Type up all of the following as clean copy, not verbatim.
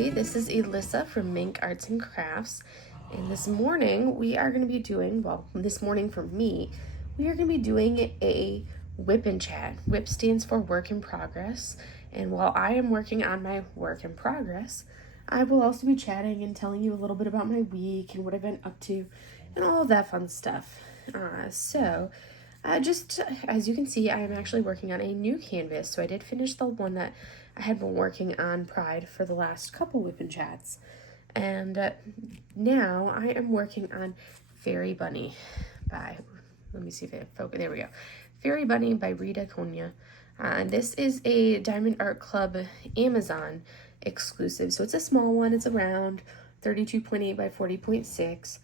everybody. This is Elissa from Mink Arts and Crafts. And this morning we are going to be doing, this morning for me, we are going to be doing a WIP and chat. WIP stands for work in progress. And while I am working on my work in progress, I will also be chatting and telling you a little bit about my week and what I've been up to and all of that fun stuff. Just as you can see, I am actually working on a new canvas. So I did finish the one that I had been working on Pride for the last couple WIP and chats. And now I am working on Fairy Bunny by, let me see if I focus, there we go. Fairy Bunny by Rita Konya. This is a Diamond Art Club Amazon exclusive. So it's a small one, it's around 32.8 by 40.6.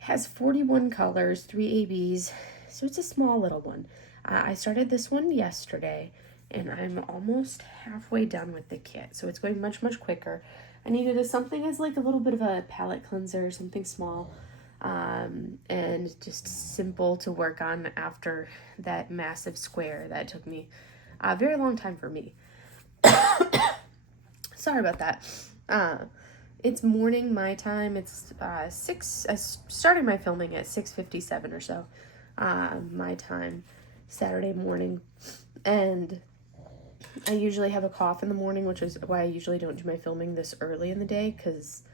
Has 41 colors, 3 ABs, so it's a small little one. I started this one yesterday, and I'm almost halfway done with the kit, so it's going much, much quicker. I needed something as like a little bit of a palette cleanser, something small, and just simple to work on after that massive square that took me a very long time for me. Sorry about that. It's morning my time. It's 6. I started my filming at 6:57 or so, my time, Saturday morning, and I usually have a cough in the morning, which is why I usually don't do my filming this early in the day, because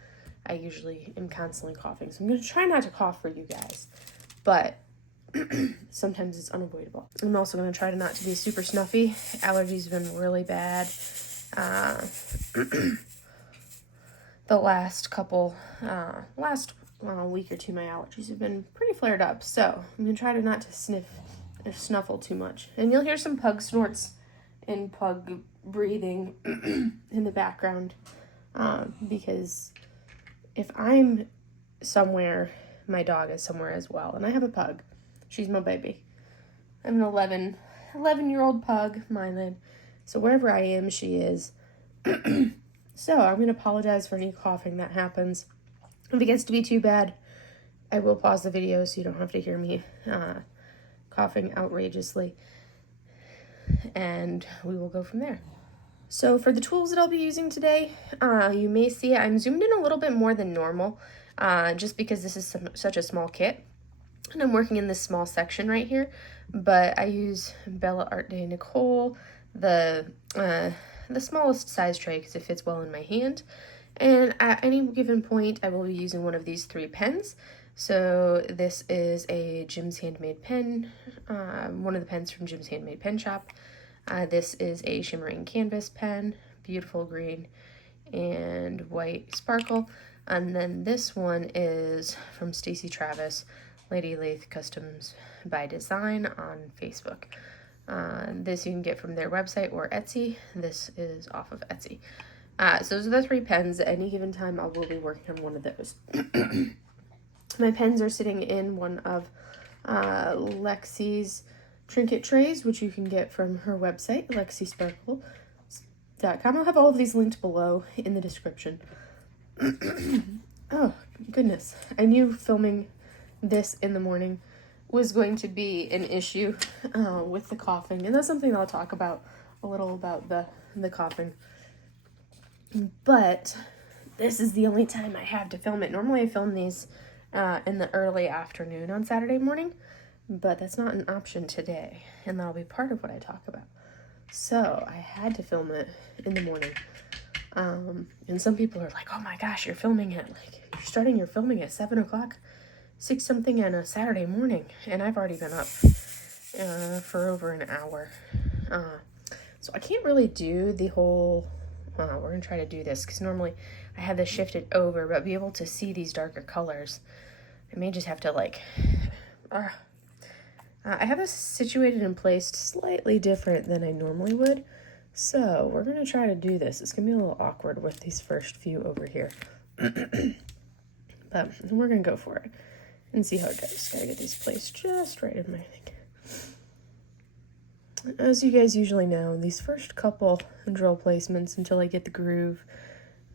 I usually am constantly coughing. So I'm gonna try not to cough for you guys, but sometimes it's unavoidable. I'm also gonna try to not to be super snuffy. Allergies have been really bad. The last week or two, my allergies have been pretty flared up, so I'm gonna try to not to sniff or snuffle too much. And you'll hear some pug snorts and pug breathing in the background, because if I'm somewhere, my dog is somewhere as well, and I have a pug. She's my baby. I'm an 11-year-old pug, Mylan, so wherever I am, she is. So I'm going to apologize for any coughing that happens. If it gets to be too bad, I will pause the video so you don't have to hear me coughing outrageously. And we will go from there. So for the tools that I'll be using today, you may see I'm zoomed in a little bit more than normal, just because this is such a small kit. And I'm working in this small section right here. But I use Bella Art de Nicole, the smallest size tray because it fits well in my hand, and at any given point I will be using one of these 3 pens. So this is a Jim's Handmade pen, one of the pens from Jim's Handmade Pen Shop. This is a shimmering canvas pen, beautiful green and white sparkle, and then this one is from Stacy Travis, Lady Lathe Customs by Design on Facebook. This you can get from their website or Etsy. This is off of Etsy. So those are the 3 pens. At any given time, I will be working on one of those. My pens are sitting in one of Lexi's trinket trays, which you can get from her website, lexisparkle.com. I'll have all of these linked below in the description. Oh, goodness. I knew filming this in the morning was going to be an issue with the coughing, and that's something I'll talk about a little about the coughing. But this is the only time I have to film it. Normally I film these in the early afternoon on Saturday morning, but that's not an option today, and that'll be part of what I talk about. So I had to film it in the morning. And some people are like, oh my gosh, you're filming at starting your filming at 7 o'clock. 6 something on a Saturday morning, and I've already been up for over an hour. So I can't really do the whole, we're going to try to do this, because normally I have this shifted over, but be able to see these darker colors, I may just have to I have this situated and placed slightly different than I normally would, so we're going to try to do this. It's going to be a little awkward with these first few over here, but we're going to go for it and see how it goes. Gotta get these placed just right in my thing. As you guys usually know, these first couple drill placements until I get the groove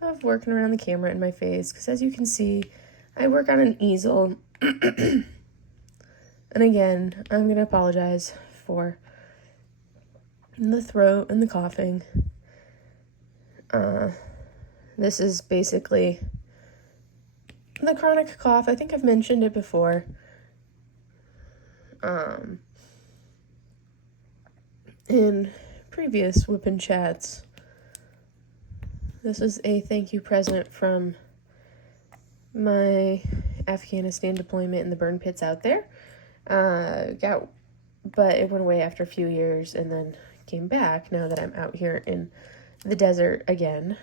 of working around the camera in my face, because as you can see, I work on an easel. And again, I'm gonna apologize for the throat and the coughing. This is basically the chronic cough. I think I've mentioned it before. In previous WIP and chats. This is a thank you present from my Afghanistan deployment in the burn pits out there. But it went away after a few years and then came back now that I'm out here in the desert again.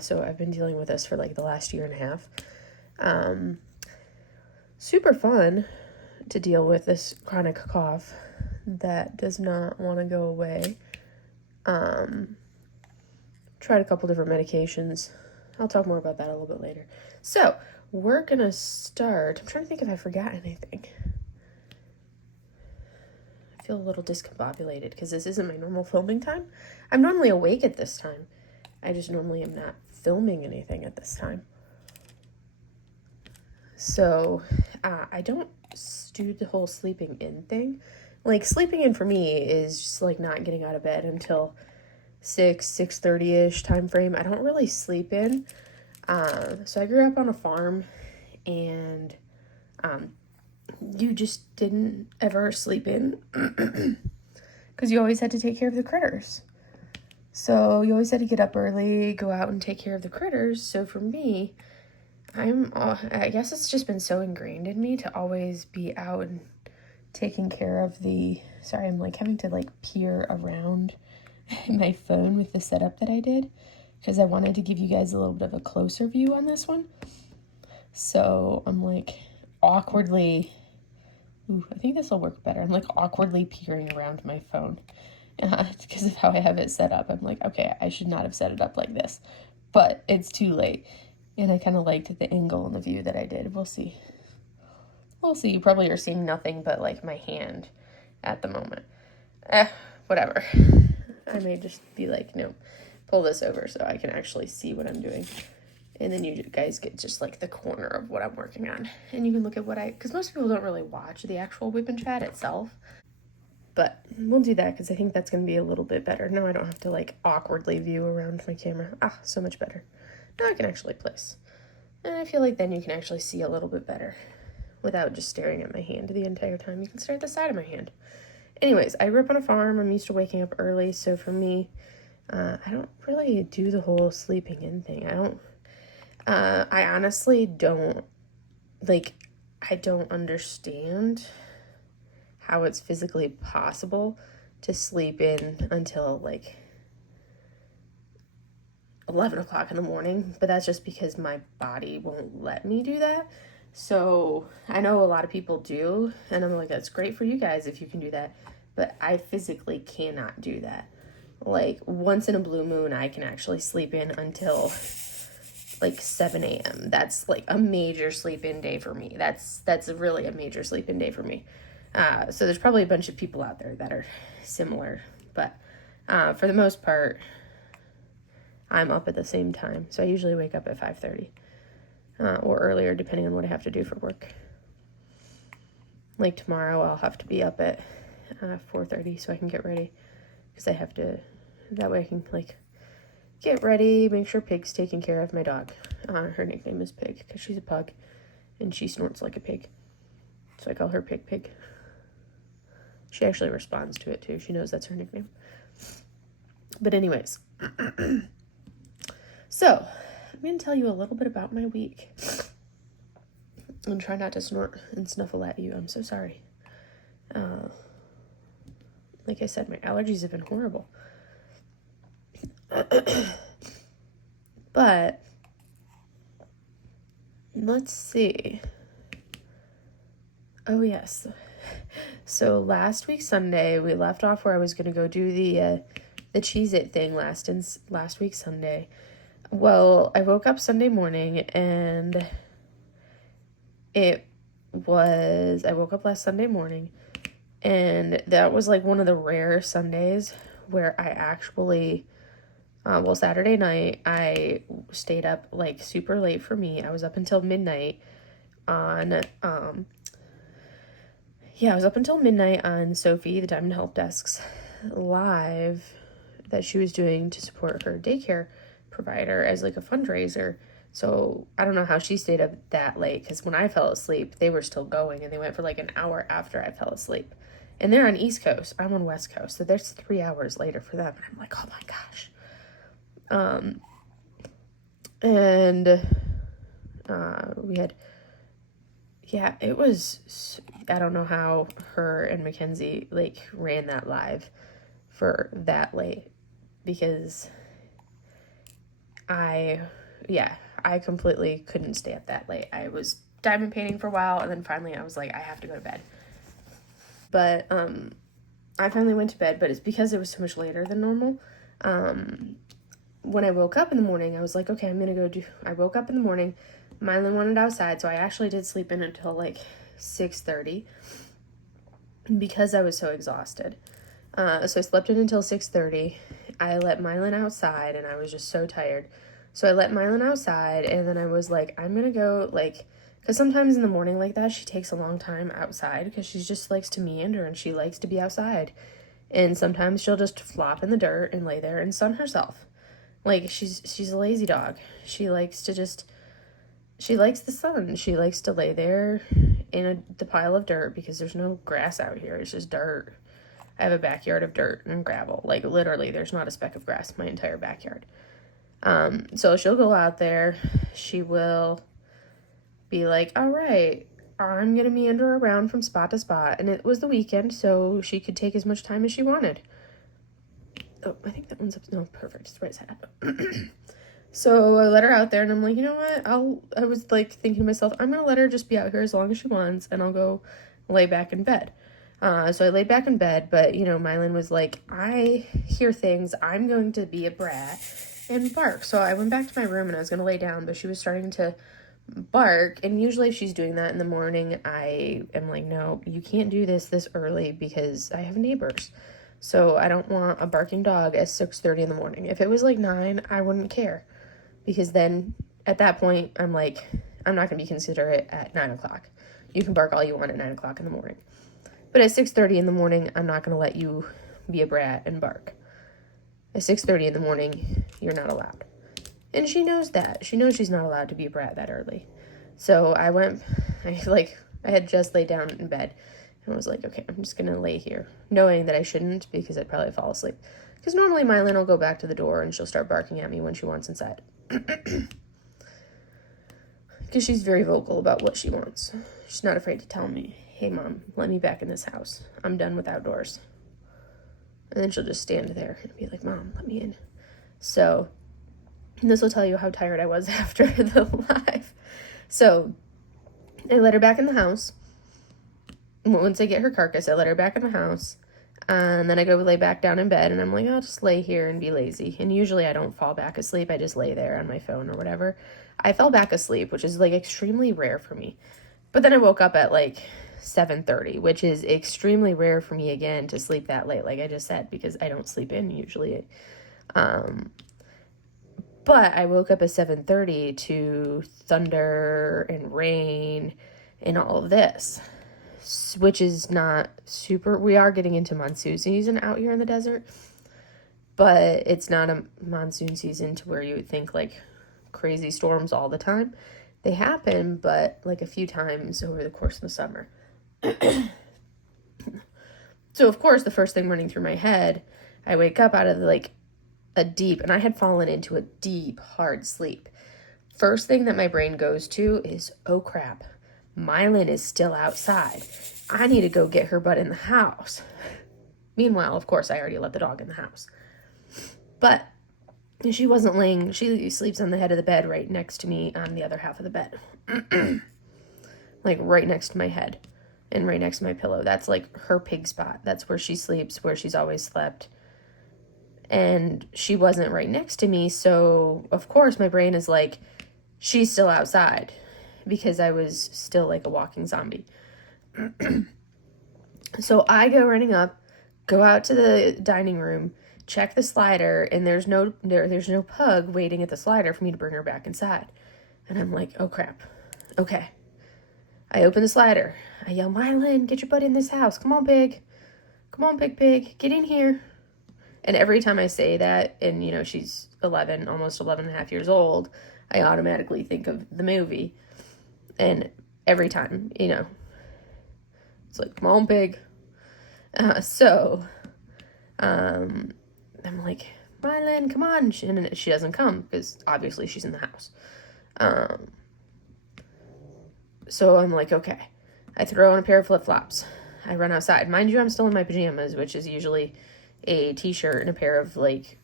So I've been dealing with this for like the last year and a half. Super fun to deal with this chronic cough that does not want to go away. Tried a couple different medications. I'll talk more about that a little bit later. So we're gonna start. I'm trying to think if I forgot anything. I feel a little discombobulated because this isn't my normal filming time. I'm normally awake at this time. I just normally am not filming anything at this time. So I don't do the whole sleeping in thing. Like, sleeping in for me is just like not getting out of bed until 6:30-ish time frame. I don't really sleep in. So I grew up on a farm, and you just didn't ever sleep in because you always had to take care of the critters. So you always had to get up early, go out and take care of the critters. So for me, I guess it's just been so ingrained in me to always be out and taking care of the, sorry, I'm like having to like peer around my phone with the setup that I did because I wanted to give you guys a little bit of a closer view on this one. So I'm like awkwardly, I think this will work better. I'm like awkwardly peering around my phone because of how I have it set up. I'm like, okay, I should not have set it up like this, but it's too late. And I kind of liked the angle and the view that I did. We'll see. We'll see. You probably are seeing nothing but like my hand at the moment. Whatever. I may just be like, no, pull this over so I can actually see what I'm doing. And then you guys get just like the corner of what I'm working on. And you can look at what because most people don't really watch the actual WIP and chat itself. But we'll do that because I think that's going to be a little bit better. Now I don't have to like awkwardly view around my camera. So much better. Now I can actually place. And I feel like then you can actually see a little bit better without just staring at my hand the entire time. You can stare at the side of my hand. Anyways, I grew up on a farm. I'm used to waking up early. So for me, I don't really do the whole sleeping in thing. I honestly don't, I don't understand how it's physically possible to sleep in until like 11 o'clock in the morning, but that's just because my body won't let me do that. So I know a lot of people do, and I'm like, that's great for you guys if you can do that, but I physically cannot do that. Like, once in a blue moon, I can actually sleep in until like 7 a.m. That's like a major sleep in day for me. That's really a major sleep in day for me. So there's probably a bunch of people out there that are similar, but for the most part, I'm up at the same time. So I usually wake up at 5:30 or earlier, depending on what I have to do for work. Like tomorrow, I'll have to be up at 4:30 so I can get ready because I have to, that way I can like get ready, make sure Pig's taken care of, my dog. Her nickname is Pig because she's a pug and she snorts like a pig. So I call her Pig Pig. She actually responds to it too. She knows that's her nickname. But anyways, so I'm going to tell you a little bit about my week. And try not to snort and snuffle at you. I'm so sorry. Like I said, my allergies have been horrible. But let's see. Oh, yes. So last week Sunday, we left off where I was going to go do the Cheez-It thing last week Sunday. Well, I woke up Sunday morning and I woke up last Sunday morning and that was like one of the rare Sundays where I actually, Saturday night, I stayed up like super late for me. I was up until midnight on, I was up until midnight on Sophie, the Diamond Help Desk's live that she was doing to support her daycare provider as like a fundraiser. So I don't know how she stayed up that late, because when I fell asleep, they were still going, and they went for like an hour after I fell asleep. And they're on East Coast. I'm on West Coast. So there's 3 hours later for them. And I'm like, oh my gosh. We had, yeah, it was, I don't know how her and Mackenzie like ran that live for that late, because I completely couldn't stay up that late. I was diamond painting for a while, and then finally I was like, I have to go to bed. But I finally went to bed, but it's because it was so much later than normal. When I woke up in the morning, I was like, okay, I woke up in the morning, Mylon wanted outside, so I actually did sleep in until like 6:30 because I was so exhausted. So I slept in until 6:30. I let Mylon outside, and I was just so tired. So I let Mylon outside, and then I was like, I'm gonna go, like, because sometimes in the morning like that, she takes a long time outside because she just likes to meander, and she likes to be outside. And sometimes she'll just flop in the dirt and lay there and sun herself. Like, she's a lazy dog. She likes the sun. She likes to lay there in the pile of dirt, because there's no grass out here. It's just dirt. I have a backyard of dirt and gravel. Like, literally, there's not a speck of grass in my entire backyard. So she'll go out there. She will be like, all right, I'm going to meander around from spot to spot. And it was the weekend, so she could take as much time as she wanted. Oh, I think that one's up. No, perfect. It's the right side up. So I let her out there, and I'm like, you know what? I was like thinking to myself, I'm going to let her just be out here as long as she wants, and I'll go lay back in bed. So I laid back in bed, but, you know, Mylon was like, I hear things. I'm going to be a brat and bark. So I went back to my room, and I was going to lay down, but she was starting to bark. And usually if she's doing that in the morning, I am like, no, you can't do this early, because I have neighbors. So I don't want a barking dog at 6:30 in the morning. If it was like 9, I wouldn't care, because then at that point, I'm like, I'm not going to be considerate at 9 o'clock. You can bark all you want at 9 o'clock in the morning. But at 6:30 in the morning, I'm not going to let you be a brat and bark. At 6:30 in the morning, you're not allowed. And she knows that. She knows she's not allowed to be a brat that early. So I had just laid down in bed and was like, okay, I'm just going to lay here, knowing that I shouldn't, because I'd probably fall asleep. Because normally Mylon will go back to the door and she'll start barking at me when she wants inside. Because she's very vocal about what she wants. She's not afraid to tell me, hey, Mom, let me back in this house. I'm done with outdoors. And then she'll just stand there and be like, Mom, let me in. So this will tell you how tired I was after the live. So I let her back in the house. Once I get her carcass, I let her back in the house. And then I go lay back down in bed, and I'm like, I'll just lay here and be lazy. And usually I don't fall back asleep. I just lay there on my phone or whatever. I fell back asleep, which is like extremely rare for me. But then I woke up at like 7:30, which is extremely rare for me again to sleep that late, like I just said, because I don't sleep in usually. But I woke up at 7:30 to thunder and rain and all of this, which is not super. We are getting into monsoon season out here in the desert, but it's not a monsoon season to where you would think like crazy storms all the time. They happen, but like a few times over the course of the summer. So of course, the first thing running through my head, I wake up out of like a deep, and I had fallen into a deep, hard sleep. First thing that my brain goes to is, oh crap, Mylon is still outside. I need to go get her butt in the house. Meanwhile, of course, I already let the dog in the house. But she wasn't laying, she sleeps on the head of the bed right next to me on the other half of the bed. Like right next to my head and right next to my pillow. That's like her pig spot. That's where she sleeps, where she's always slept. And she wasn't right next to me, so of course my brain is like, she's still outside, because I was still like a walking zombie. So I go running up, go out to the dining room, check the slider, and there's no pug waiting at the slider for me to bring her back inside. And I'm like, oh crap. Okay. I open the slider. I yell, Mylon, get your butt in this house. Come on, pig. Come on, pig. Get in here. And every time I say that, and, you know, she's 11, almost 11 and a half years old, I automatically think of the movie. And every time, you know, it's like, come on, pig. I'm like, Mylan, come on. And she doesn't come because obviously she's in the house. So I'm like, okay. I throw on a pair of flip-flops. I run outside. Mind you, I'm still in my pajamas, which is usually a t-shirt and a pair of like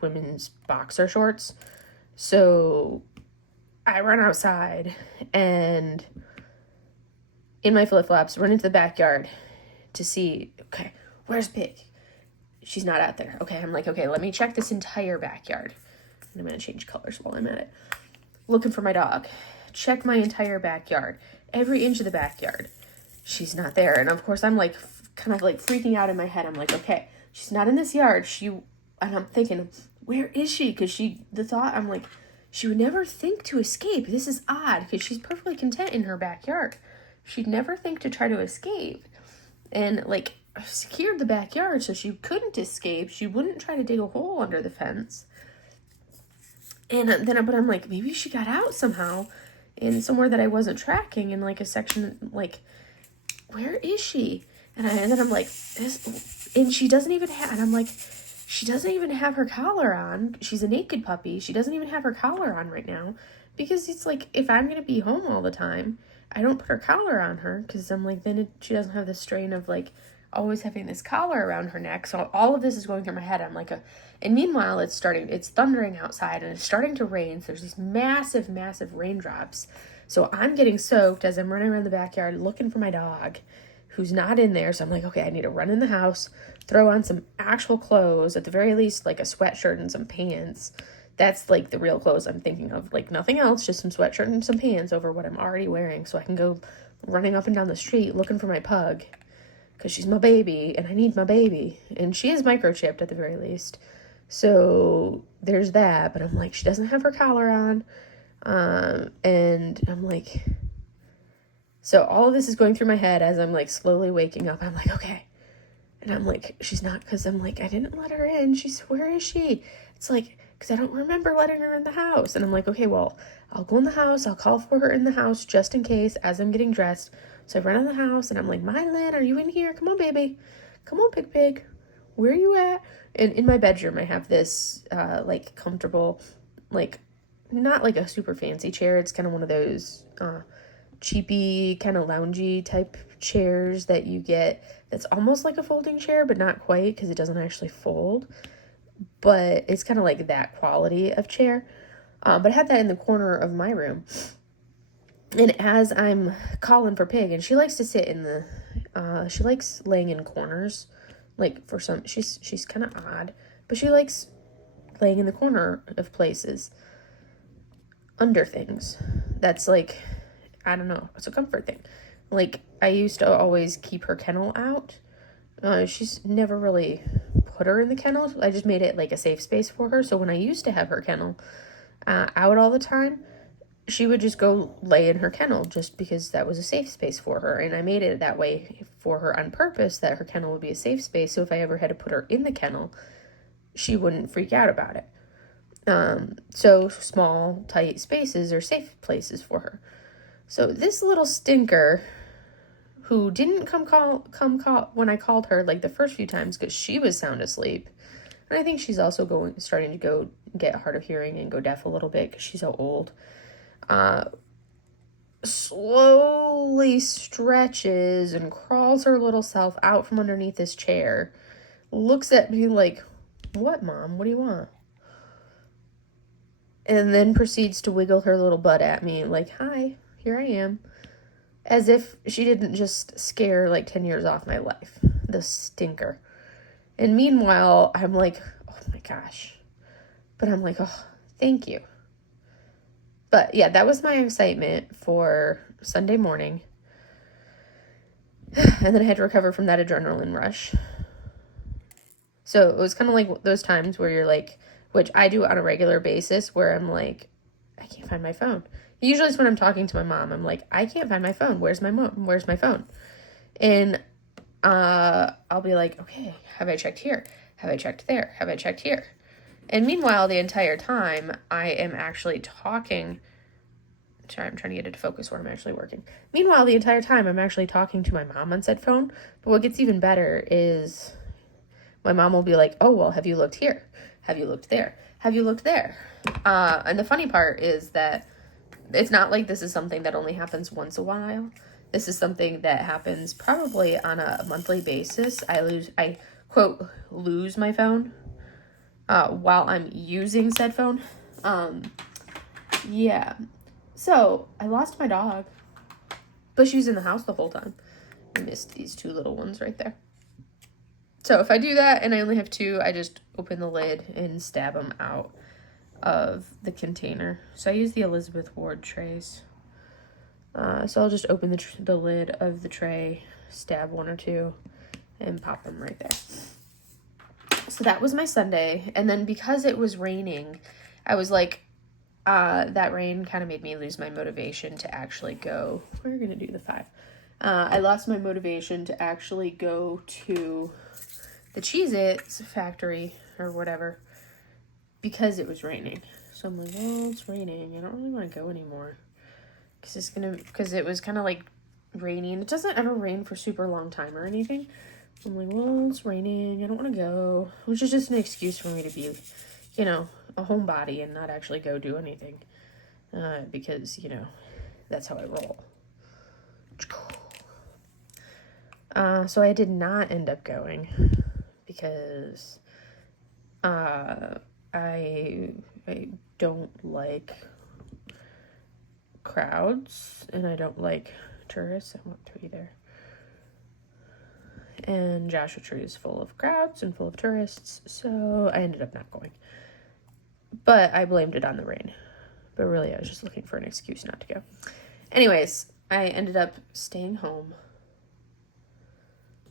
women's boxer shorts. So I run outside and in my flip-flops run into the backyard to see, okay, where's Pig? She's not out there. Okay, I'm like, okay, let me check this entire backyard. And I'm going to change colors while I'm at it. Looking for my dog. Check my entire backyard. Every inch of the backyard. She's not there. And of course, I'm like, kind of like freaking out in my head. I'm like, okay, she's not in this yard. And I'm thinking, where is she? Because I'm like, she would never think to escape. This is odd because she's perfectly content in her backyard. She'd never think to try to escape. And like, I secured the backyard so she couldn't escape. She wouldn't try to dig a hole under the fence. But I'm like, maybe she got out somehow in somewhere that I wasn't tracking in like a section, like, where is she? And then I'm like, and she doesn't even have, and I'm like, she doesn't even have her collar on. She's a naked puppy. She doesn't even have her collar on right now because it's like, if I'm going to be home all the time, I don't put her collar on her because I'm like, she doesn't have the strain of like always having this collar around her neck. So all of this is going through my head. I'm like, and meanwhile it's thundering outside and it's starting to rain. So there's these massive, massive raindrops. So I'm getting soaked as I'm running around the backyard looking for my dog who's not in there. So I'm like, okay, I need to run in the house, throw on some actual clothes, at the very least, like a sweatshirt and some pants. That's like the real clothes I'm thinking of, like nothing else, just some sweatshirt and some pants over what I'm already wearing so I can go running up and down the street looking for my pug because she's my baby and I need my baby. And she is microchipped at the very least. So there's that, but I'm like, she doesn't have her collar on. And I'm like, so all of this is going through my head as I'm like slowly waking up. I'm like, okay. And I'm like, she's not, because I'm like, I didn't let her in. Where is she? It's like, because I don't remember letting her in the house. And I'm like, okay, well, I'll go in the house. I'll call for her in the house just in case as I'm getting dressed. So I run in the house and I'm like, Mylan, are you in here? Come on, baby. Come on, pig. Where are you at? And in my bedroom, I have this, like, comfortable, like, not like a super fancy chair. It's kind of one of those cheapy, kind of loungy type chairs that you get. That's almost like a folding chair, but not quite because it doesn't actually fold. But it's kind of like that quality of chair. But I had that in the corner of my room. And as I'm calling for Pig, and she likes to sit in she likes laying in corners. Like she's kind of odd, but she likes laying in the corner of places. Under things. That's like, I don't know, it's a comfort thing. Like, I used to always keep her kennel out. She's never really put her in the kennel. I just made it like a safe space for her. So when I used to have her kennel out all the time, she would just go lay in her kennel just because that was a safe space for her. And I made it that way for her on purpose, that her kennel would be a safe space. So if I ever had to put her in the kennel, she wouldn't freak out about it. So small, tight spaces are safe places for her. So this little stinker who didn't come call when I called her like the first few times because she was sound asleep. And I think she's also starting to go get hard of hearing and go deaf a little bit because she's so old. Slowly stretches and crawls her little self out from underneath this chair. Looks at me like, what, Mom? What do you want? And then proceeds to wiggle her little butt at me like, hi, here I am. As if she didn't just scare like 10 years off my life. The stinker. And meanwhile, I'm like, oh my gosh. But I'm like, oh, thank you. But yeah, that was my excitement for Sunday morning. And then I had to recover from that adrenaline rush. So it was kind of like those times where you're like, which I do on a regular basis, where I'm like, I can't find my phone. Usually it's when I'm talking to my mom. I'm like, I can't find my phone. Where's my phone? And I'll be like, okay, have I checked here? Have I checked there? Have I checked here? And meanwhile, the entire time, I am actually talking. Sorry, I'm trying to get it to focus where I'm actually working. Meanwhile, the entire time, I'm actually talking to my mom on said phone. But what gets even better is my mom will be like, oh, well, have you looked here? Have you looked there? Have you looked there? And the funny part is that it's not like this is something that only happens once a while. This is something that happens probably on a monthly basis. I quote, lose my phone while I'm using said phone. Yeah. So I lost my dog, but she was in the house the whole time. I missed these two little ones right there. So if I do that and I only have two, I just open the lid and stab them out of the container. So I use the Elizabeth Ward trays. So I'll just open the lid of the tray, stab one or two, and pop them right there. So that was my Sunday. And then because it was raining, I was like, that rain kind of made me lose my motivation to actually go. We're going to do the 5. I lost my motivation to actually go to the Cheez-Its factory or whatever because it was raining. So I'm like, well, it's raining. I don't really want to go anymore because it was kind of like rainy, and it doesn't ever rain for super long time or anything. I'm like, well, it's raining. I don't want to go, which is just an excuse for me to be, you know, a homebody and not actually go do anything because, you know, that's how I roll. So I did not end up going because I don't like crowds and I don't like tourists. I want to be there. And Joshua Tree is full of crowds and full of tourists, so I ended up not going. But I blamed it on the rain. But really, I was just looking for an excuse not to go. Anyways, I ended up staying home.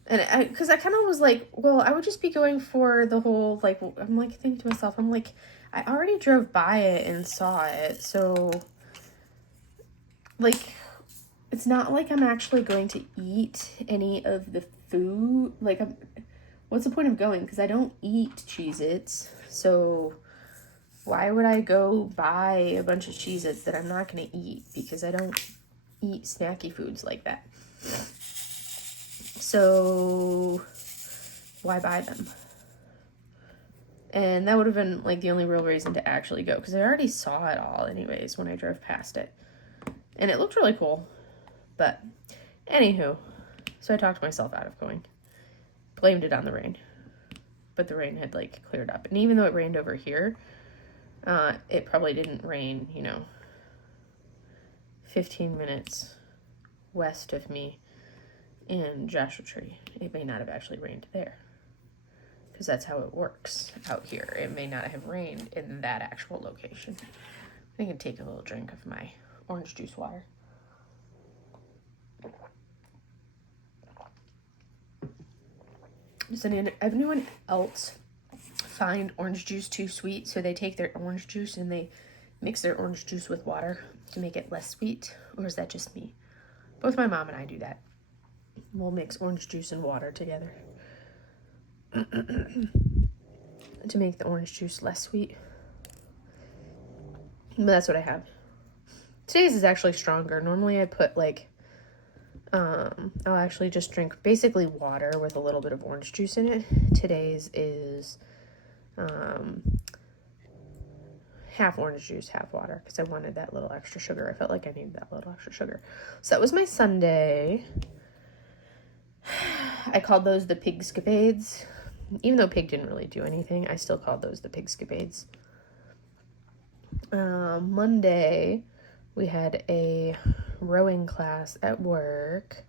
And because I kind of was like, well, I would just be going for the whole, like, I'm like thinking to myself, I'm like, I already drove by it and saw it. So, like, it's not like I'm actually going to eat any of the food. Like, what's the point of going? Because I don't eat Cheez-Its. So why would I go buy a bunch of Cheez-Its that I'm not going to eat? Because I don't eat snacky foods like that. So why buy them? And that would have been like the only real reason to actually go, because I already saw it all anyways when I drove past it. And it looked really cool. But anywho, so I talked myself out of going. Blamed it on the rain. But the rain had like cleared up. And even though it rained over here, it probably didn't rain, you know, 15 minutes west of me in Joshua Tree. It may not have actually rained there, because that's how it works out here. It may not have rained in that actual location. I can take a little drink of my orange juice water. Does anyone else find orange juice too sweet, so they take their orange juice and they mix their orange juice with water to make it less sweet? Or is that just me? Both my mom and I do that. We'll mix orange juice and water together to make the orange juice less sweet. But that's what I have. Today's is actually stronger. Normally I put like, I'll actually just drink basically water with a little bit of orange juice in it. Today's is half orange juice, half water, because I wanted that little extra sugar. I felt like I needed that little extra sugar. So that was my Sunday. I called those the Pigscapades. Even though Pig didn't really do anything, I still called those the Pigscapades. Monday, we had a rowing class at work,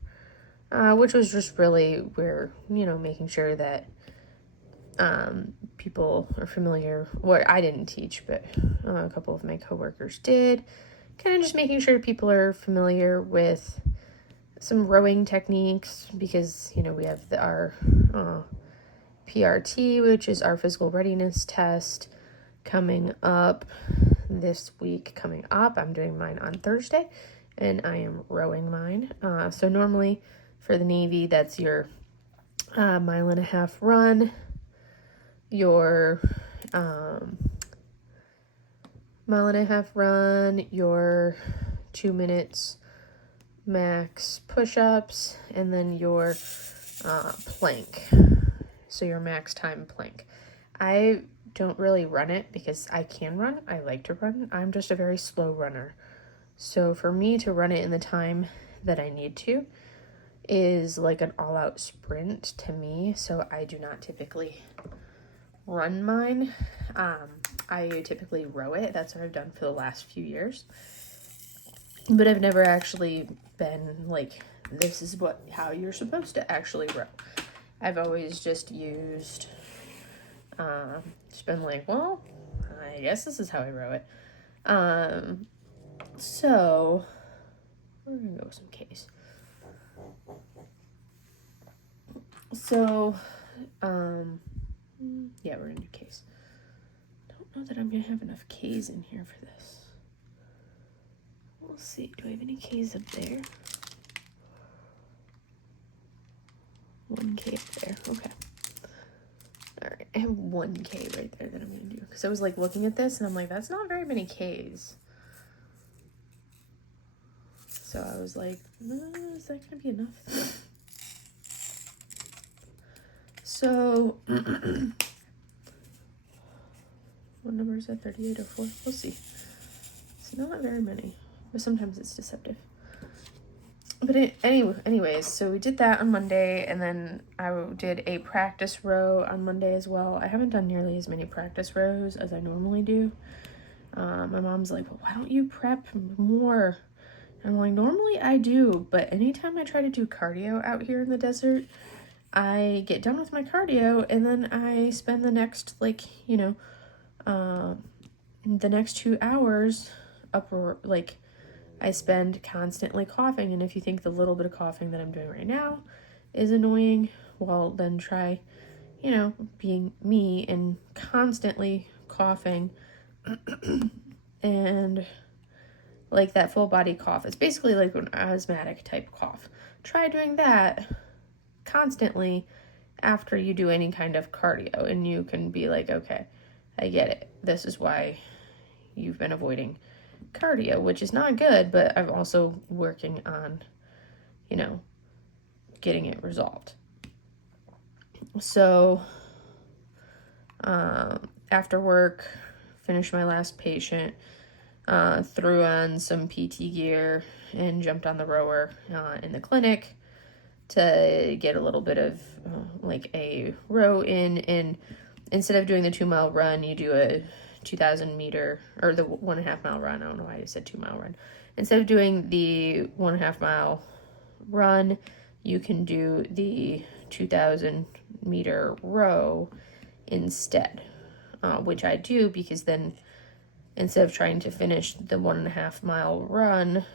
which was just really, we're, you know, making sure that people are familiar. Well, I didn't teach, but a couple of my coworkers did. Kind of just making sure people are familiar with some rowing techniques, because, you know, we have our PRT, which is our physical readiness test, coming up this week. I'm doing mine on Thursday, and I am rowing mine. So normally for the Navy, that's your 1.5 mile run, your 1.5 mile run, your 2 minutes max push-ups, and then your plank. So your max time plank. I don't really run it because I can run. I like to run. I'm just a very slow runner. So for me to run it in the time that I need to is like an all-out sprint to me. So I do not typically run mine. I typically row it. That's what I've done for the last few years. But I've never actually been like, this is how you're supposed to actually row. I've always just used, just been like, well, I guess this is how I row it. So we're gonna go with some K's. So, yeah, we're gonna do K's. Don't know that I'm gonna have enough K's in here for this. We'll see. Do I have any K's up there? 1K up there. Okay. All right. I have 1K right there that I'm going to do. Because I was like looking at this and I'm like, that's not very many K's. So I was like, is that going to be enough? So, what number is that? 38 or 4? We'll see. It's not very many. But sometimes it's deceptive. But anyways, so we did that on Monday, and then I did a practice row on Monday as well. I haven't done nearly as many practice rows as I normally do. My mom's like, well, why don't you prep more? I'm like, normally I do, but anytime I try to do cardio out here in the desert, I get done with my cardio, and then I spend the next, like, the next 2 hours I spend constantly coughing. And if you think the little bit of coughing that I'm doing right now is annoying, well, then try, being me and constantly coughing and like that full body cough. It's basically like an asthmatic type cough. Try doing that constantly after you do any kind of cardio, and you can be like, okay, I get it. This is why you've been avoiding cardio, which is not good, but I'm also working on, getting it resolved. So, after work, finished my last patient, threw on some PT gear and jumped on the rower in the clinic to get a little bit of like a row in. And instead of doing the 2 mile run, you do a 2,000 meter, or the 1.5 mile run. I don't know why I said 2 mile run. Instead of doing the 1.5 mile run, you can do the 2,000 meter row instead, which I do because then instead of trying to finish the 1.5 mile run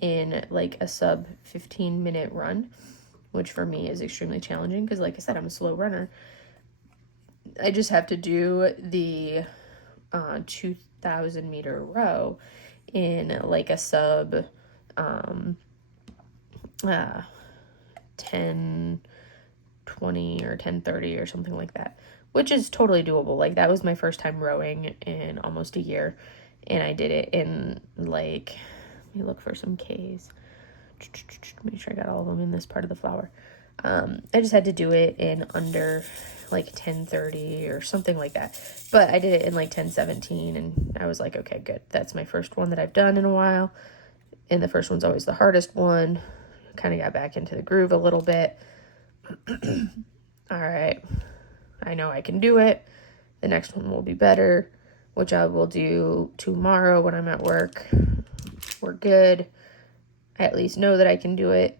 in like a sub 15-minute run, which for me is extremely challenging because, like I said, I'm a slow runner, I just have to do the 2,000 meter row in like a sub 10:20 or 10:30 or something like that, which is totally doable. Like, that was my first time rowing in almost a year, and I did it in like, let me look for some K's, make sure I got all of them in this part of the flower. I just had to do it in under like 10:30 or something like that. But I did it in like 10:17, and I was like, okay, good. That's my first one that I've done in a while. And the first one's always the hardest one. Kind of got back into the groove a little bit. All right. I know I can do it. The next one will be better, which I will do tomorrow when I'm at work. We're good. I at least know that I can do it.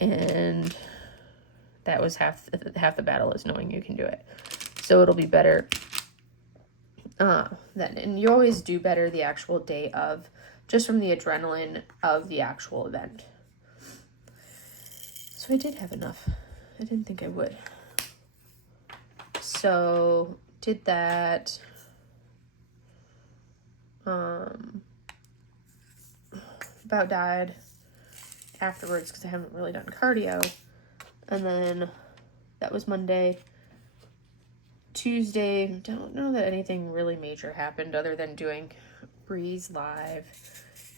And that was half the battle, is knowing you can do it. So it'll be better then. And you always do better the actual day of, just from the adrenaline of the actual event. So I did have enough. I didn't think I would. So did that. About died afterwards because I haven't really done cardio. And then That was Monday. Tuesday, don't know that anything really major happened other than doing Breeze Live.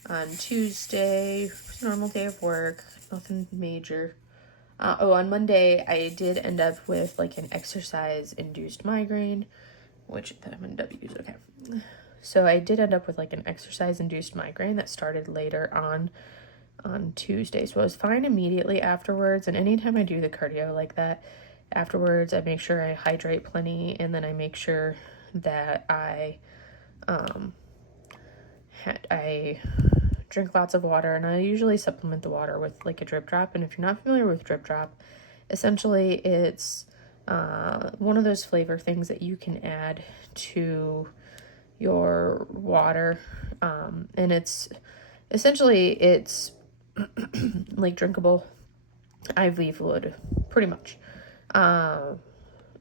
On Tuesday, normal day of work, nothing major. On Monday, I did end up with like an exercise-induced migraine, which I'm in W's, okay. So I did end up with like an exercise-induced migraine that started later on Tuesday. So I was fine immediately afterwards, and anytime I do the cardio like that, afterwards I make sure I hydrate plenty, and then I make sure that I drink lots of water, and I usually supplement the water with like a drip drop. And if you're not familiar with drip drop, essentially it's one of those flavor things that you can add to your water, and it's like drinkable IV fluid, pretty much.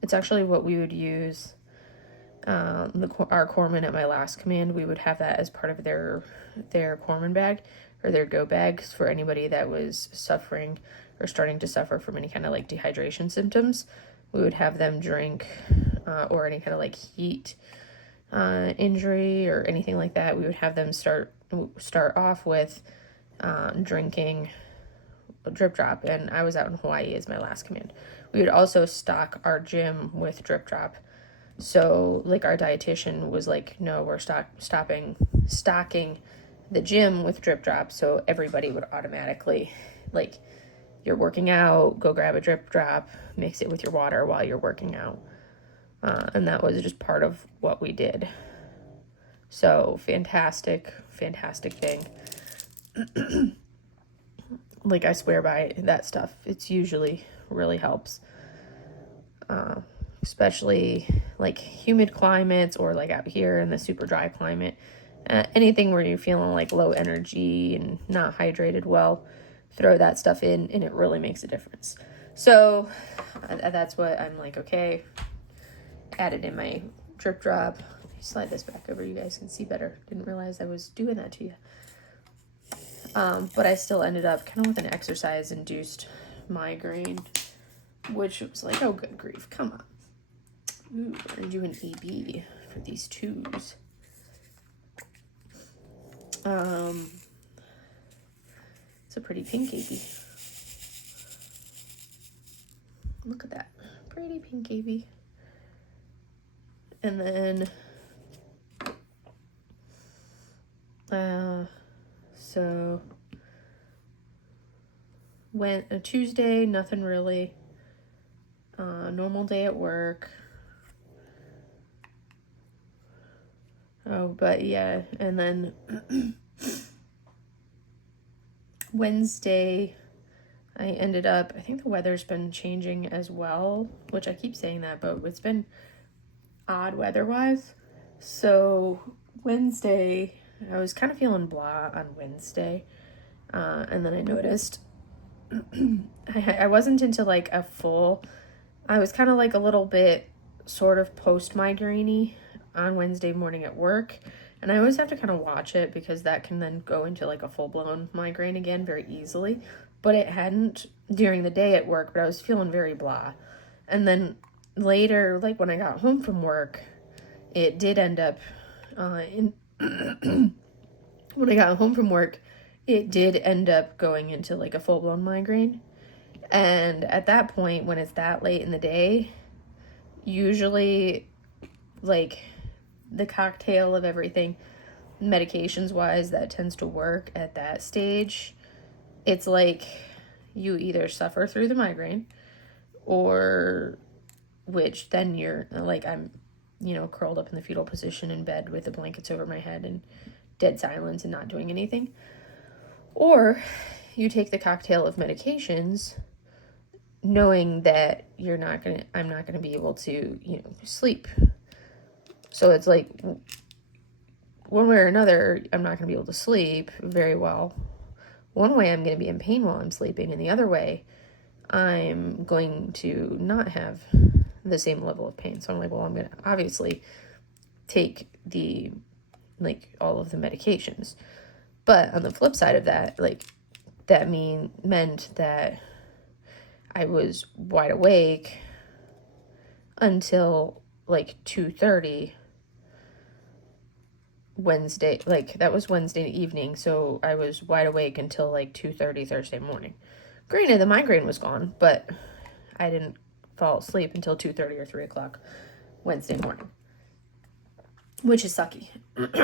It's actually what we would use. Our corpsmen at my last command, we would have that as part of their corpsman bag or their go bags for anybody that was suffering or starting to suffer from any kind of like dehydration symptoms. We would have them drink, or any kind of like heat injury or anything like that. We would have them start off with drinking drip drop, and I was out in Hawaii as my last command. We would also stock our gym with drip drop. So like our dietitian was like, no, we're stocking the gym with drip drop. So everybody would automatically, like, you're working out, go grab a drip drop, mix it with your water while you're working out. And that was just part of what we did. So fantastic thing. Like, I swear by that stuff. It's usually really helps. Especially like humid climates, or like out here in the super dry climate. Anything where you're feeling like low energy and not hydrated well, throw that stuff in and it really makes a difference. So that's what I'm like, okay, added in my drip drop. Slide this back over, you guys can see better. Didn't realize I was doing that to you. But I still ended up kind of with an exercise-induced migraine, which was like, oh, good grief, come on. Ooh, we're going to do an AB for these twos. It's a pretty pink AB. Look at that. Pretty pink AB. And then, so went a Tuesday, nothing really. Normal day at work. Oh, but yeah, and then Wednesday, I ended up, I think the weather's been changing as well, which I keep saying that, but it's been odd weather-wise. So Wednesday, I was kind of feeling blah on Wednesday, and then I noticed I wasn't into like a full, I was kind of like a little bit sort of post-migraine-y on Wednesday morning at work, and I always have to kind of watch it because that can then go into like a full-blown migraine again very easily. But it hadn't during the day at work, but I was feeling very blah. And then later, like when I got home from work, it did end up when I got home from work, it did end up going into like a full-blown migraine. And at that point, when it's that late in the day, usually like the cocktail of everything medications wise that tends to work at that stage, it's like you either suffer through the migraine, or which then you're like, I'm curled up in the fetal position in bed with the blankets over my head and dead silence and not doing anything, or you take the cocktail of medications knowing that I'm not gonna be able to sleep. So it's like, one way or another, I'm not going to be able to sleep very well. One way, I'm going to be in pain while I'm sleeping, and the other way, I'm going to not have the same level of pain. So I'm like, well, I'm going to obviously take all of the medications. But on the flip side of that, that meant that I was wide awake until like 2:30 Wednesday. Like, that was Wednesday evening, so I was wide awake until like 2:30 Thursday morning. Granted, the migraine was gone, but I didn't fall asleep until 2:30 or 3 o'clock Wednesday morning, which is sucky.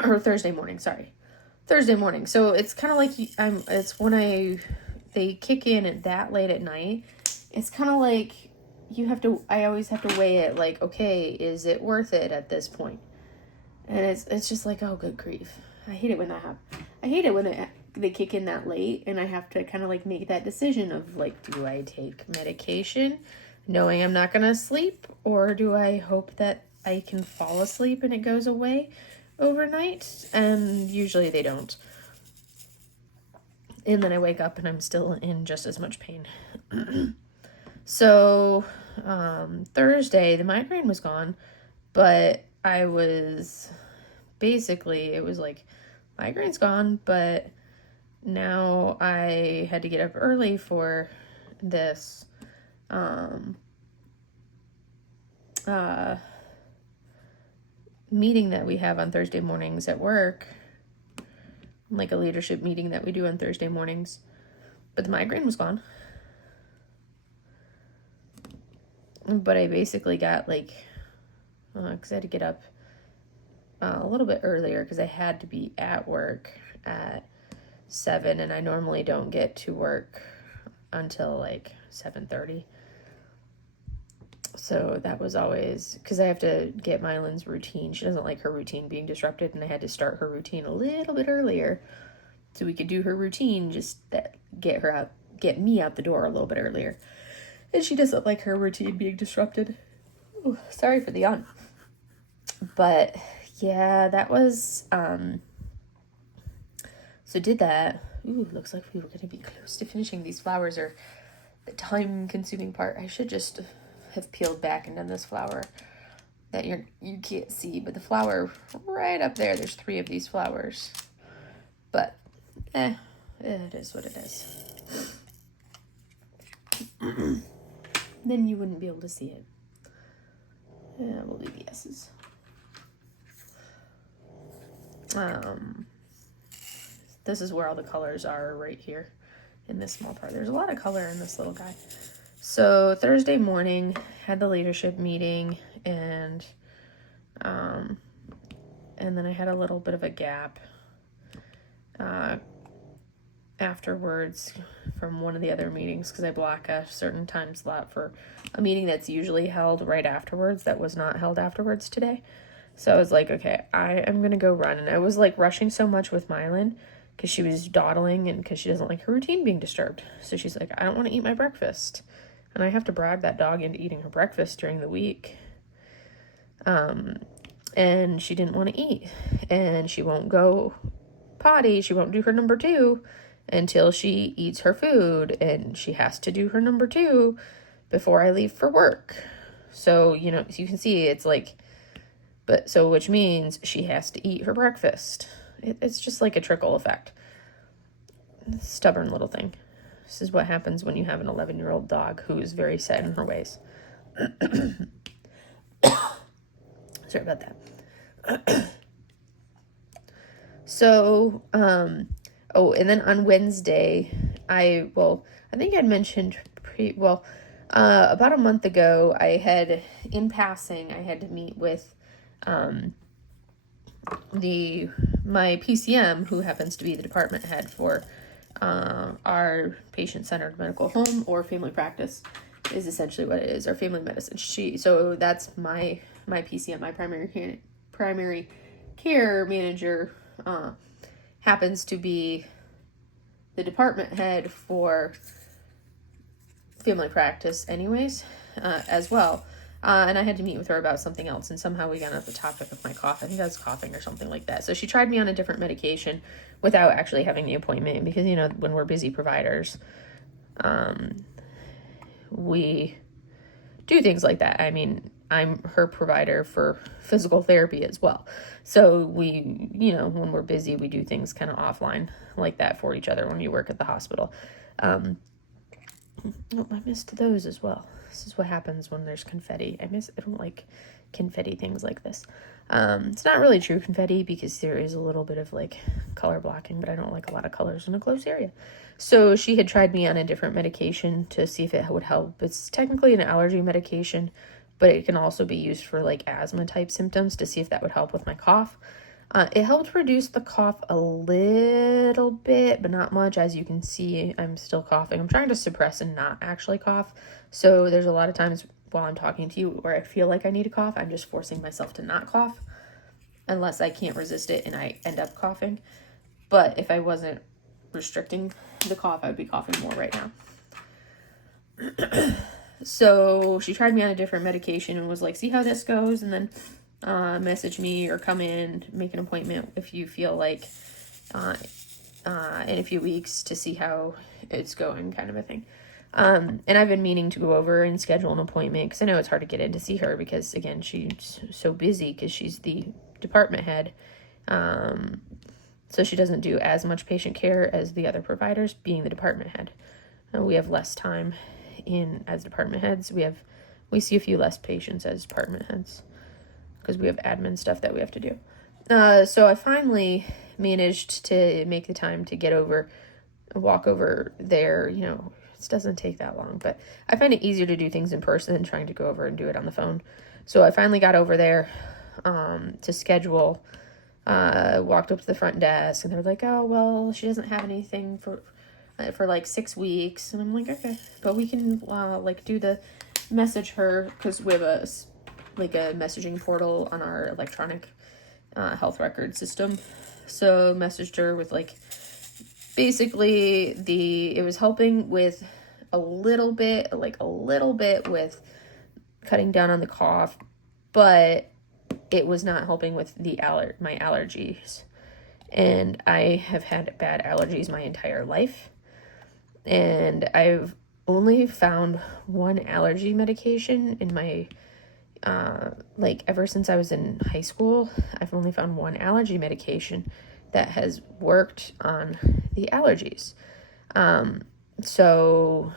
Or Thursday morning, sorry. Thursday morning. So it's kind of like it's when they kick in at that late at night. It's kind of like I always have to weigh it, like, okay, is it worth it at this point? And it's just like, oh, good grief. I hate it when that happens. I hate it when they kick in that late and I have to kind of like make that decision of like, do I take medication knowing I'm not going to sleep, or do I hope that I can fall asleep and it goes away overnight? And usually they don't. And then I wake up and I'm still in just as much pain. So Thursday, the migraine was gone, but I was basically, it was like, migraine's gone, but now I had to get up early for this meeting that we have on Thursday mornings at work, like a leadership meeting that we do on Thursday mornings, but the migraine was gone. But I basically got like, because I had to get up a little bit earlier because I had to be at work at 7, and I normally don't get to work until like 7:30. So that was always, because I have to get Mylan's routine. She doesn't like her routine being disrupted, and I had to start her routine a little bit earlier so we could do her routine, just that get me out the door a little bit earlier. And she doesn't like her routine being disrupted. Ooh, sorry for the yawn. But yeah, that was, so did that. Ooh, looks like we were going to be close to finishing. These flowers are the time-consuming part. I should just have peeled back and done this flower that you can't see, but the flower right up there, there's 3 of these flowers. But, it is what it is. Then you wouldn't be able to see it. Yeah, we'll leave the S's. This is where all the colors are, right here in this small part. There's a lot of color in this little guy. So Thursday morning, had the leadership meeting, and then I had a little bit of a gap afterwards from one of the other meetings, because I block a certain time slot for a meeting that's usually held right afterwards that was not held afterwards today. So I was like, okay, I am going to go run. And I was like rushing so much with Mylan because she was dawdling and because she doesn't like her routine being disturbed. So she's like, I don't want to eat my breakfast. And I have to bribe that dog into eating her breakfast during the week. And she didn't want to eat. And she won't go potty. She won't do her number 2 until she eats her food. And she has to do her number 2 before I leave for work. So, you know, you can see it's like, which means she has to eat her breakfast. It's just like a trickle effect. Stubborn little thing. This is what happens when you have an 11-year-old dog who is very set in her ways. Sorry about that. So, and then on Wednesday, I think I'd mentioned about a month ago, I had to meet with my PCM, who happens to be the department head for our patient-centered medical home, or family practice is essentially what it is, or family medicine. So that's my PCM, my primary care manager, happens to be the department head for family practice anyways, as well. And I had to meet with her about something else, and somehow we got off the topic of my cough. I think I was coughing or something like that. So she tried me on a different medication without actually having the appointment, because, you know, when we're busy providers, we do things like that. I mean, I'm her provider for physical therapy as well. So we, you know, when we're busy, we do things kind of offline like that for each other when you work at the hospital. Oh, I missed those as well. This is what happens when there's confetti. I don't like confetti things like this. It's not really true confetti because there is a little bit of like color blocking, but I don't like a lot of colors in a close area. So she had tried me on a different medication to see if it would help. It's technically an allergy medication, but it can also be used for like asthma type symptoms to see if that would help with my cough. It helped reduce the cough a little bit, but not much. As you can see, I'm still coughing. I'm trying to suppress and not actually cough. So there's a lot of times while I'm talking to you where I feel like I need to cough. I'm just forcing myself to not cough unless I can't resist it and I end up coughing. But if I wasn't restricting the cough, I would be coughing more right now. So she tried me on a different medication and was like, see how this goes, and then message me or come in, make an appointment if you feel like in a few weeks to see how it's going, kind of a thing. And I've been meaning to go over and schedule an appointment because I know it's hard to get in to see her because, again, she's so busy because she's the department head. So she doesn't do as much patient care as the other providers, being the department head. We have less time as department heads. We see a few less patients as department heads because we have admin stuff that we have to do. So I finally managed to make the time to walk over there. You know, it doesn't take that long, but I find it easier to do things in person than trying to go over and do it on the phone. So I finally got over there to schedule. Walked up to the front desk and they were like, oh, well, she doesn't have anything for like 6 weeks. And I'm like, okay, but we can message her because we have a messaging portal on our electronic health record system. So messaged her with basically it was helping with a little bit with cutting down on the cough, but it was not helping with my allergies. And I have had bad allergies my entire life. And I've only found one allergy medication in my ever since I was in high school. I've only found one allergy medication that has worked on the allergies. So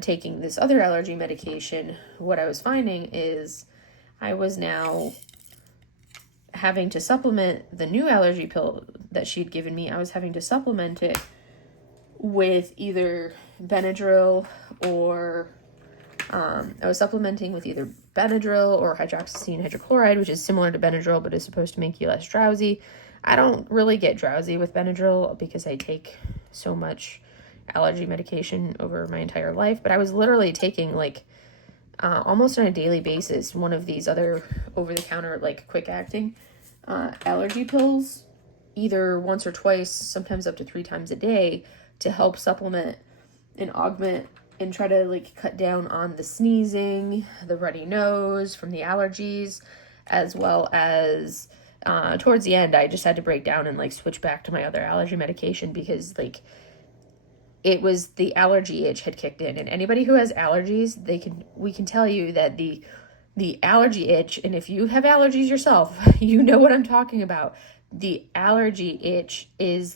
taking this other allergy medication, what I was finding is I was now having to supplement the new allergy pill that she'd given me. I was having to supplement it with either Benadryl or I was supplementing with either Benadryl or hydroxyzine hydrochloride, which is similar to Benadryl but is supposed to make you less drowsy. I don't really get drowsy with Benadryl because I take so much allergy medication over my entire life, but I was literally taking almost on a daily basis one of these other over-the-counter quick acting allergy pills, either once or twice, sometimes up to 3 times a day, to help supplement and augment and try to cut down on the sneezing, the runny nose from the allergies, as well as towards the end I just had to break down and switch back to my other allergy medication because it was the allergy itch had kicked in. And anybody who has allergies, we can tell you that the allergy itch, and if you have allergies yourself, you know what I'm talking about. The allergy itch is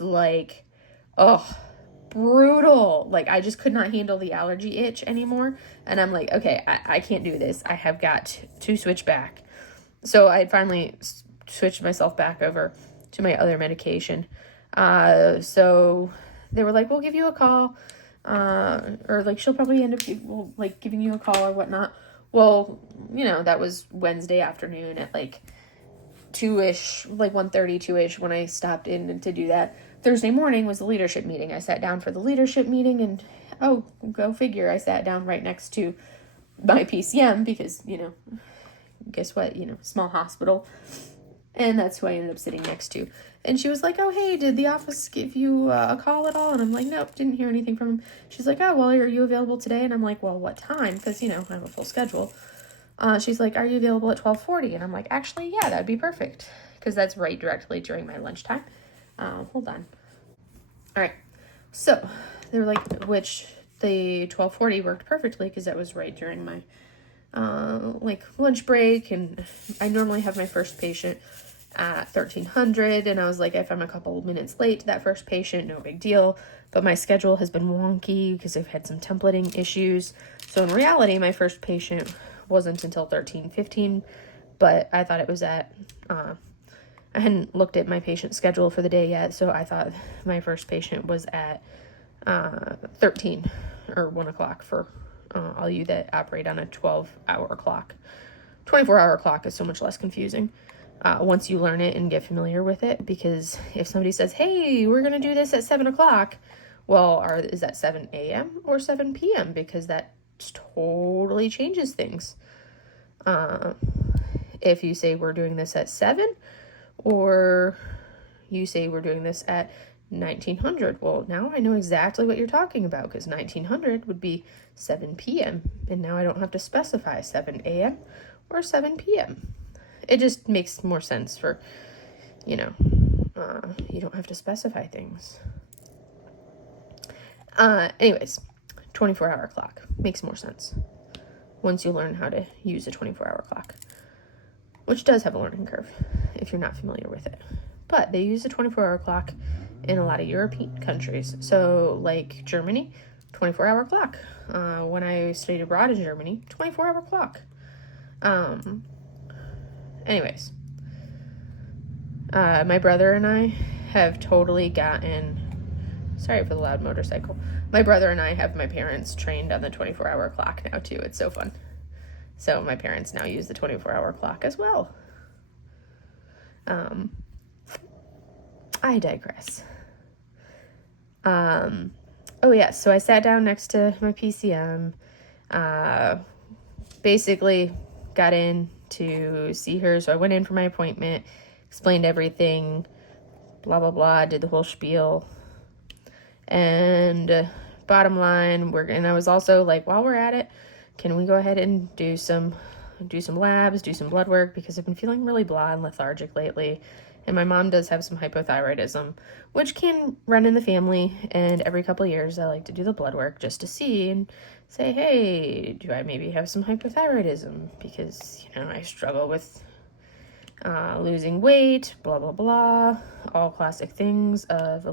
brutal. I just could not handle the allergy itch anymore. And I'm like, okay, I can't do this. I have got to switch back. So I finally switched myself back over to my other medication. So they were like, we'll give you a call. Or she'll probably end up giving you a call or whatnot. Well, that was Wednesday afternoon at 2-ish, 1:30, 2-ish when I stopped in to do that. Thursday morning was the leadership meeting. I sat down for the leadership meeting and, oh, go figure, I sat down right next to my PCM because, guess what, small hospital. And that's who I ended up sitting next to. And she was like, oh, hey, did the office give you a call at all? And I'm like, nope, didn't hear anything from him. She's like, oh, well, are you available today? And I'm like, well, what time? Because, I have a full schedule. She's like, are you available at 12:40? And I'm like, actually, yeah, that'd be perfect. Because that's right directly during my lunchtime. Hold on. All right. So they were like, which the 12:40 worked perfectly because that was right during my lunch break. And I normally have my first patient at 1300, and I was like, if I'm a couple minutes late to that first patient, no big deal. But my schedule has been wonky because I've had some templating issues. So in reality, my first patient wasn't until 13:15, but I thought it was at, I hadn't looked at my patient schedule for the day yet, so I thought my first patient was at 13 or 1 o'clock for all you that operate on a 12-hour clock. 24-hour clock is so much less confusing once you learn it and get familiar with it, because if somebody says, hey, we're going to do this at 7 o'clock, well, is that 7 a.m. or 7 p.m.? Because that totally changes things. If you say we're doing this at 7, or you say we're doing this at 1900, well, now I know exactly what you're talking about, because 1900 would be 7 p.m. and now I don't have to specify 7 a.m. or 7 p.m. It just makes more sense for, you don't have to specify things. Anyways, 24-hour clock makes more sense once you learn how to use a 24-hour clock, which does have a learning curve if you're not familiar with it. But they use a 24-hour clock in a lot of European countries. So like Germany, 24-hour clock. When I studied abroad in Germany, 24-hour clock. Anyways, my brother and I have totally gotten, sorry for the loud motorcycle. My brother and I have my parents trained on the 24-hour clock now too. It's so fun. So my parents now use the 24-hour clock as well. I digress. Oh yeah, so I sat down next to my PCM, basically got in to see her. So I went in for my appointment, explained everything, blah, blah, did the whole spiel. And bottom line, and I was also like, while we're at it, can we go ahead and do some labs, do some blood work, because I've been feeling really blah and lethargic lately. And my mom does have some hypothyroidism, which can run in the family. And every couple of years, I like to do the blood work just to see and say, hey, do I maybe have some hypothyroidism? Because, I struggle with losing weight, blah, blah, blah, all classic things of